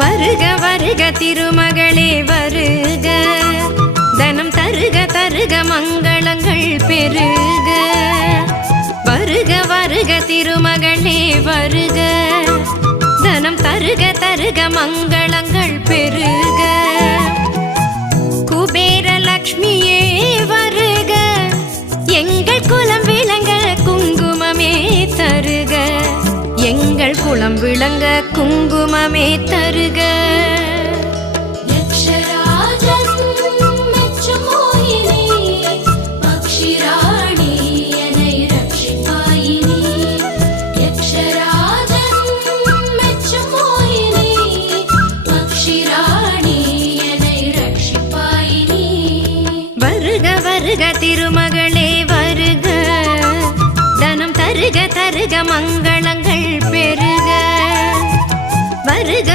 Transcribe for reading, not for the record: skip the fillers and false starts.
வருக வருக திருமகளே வருக, தனம் தருக தருக மங்களங்கள் பெருக. வருக வருக திருமகளே வருக, தனம் தருக தருக மங்களங்கள் பெருக. குபேர லக்ஷ்மியே வருக, எங்கள் குலம் விளங்க குங்குமமே தருக, எங்கள் குலம் விளங்க குங்குமமே தருக. வருக திருமகளே வருக, தனம் தருக தருக மங்களங்கள் பெருக. வருக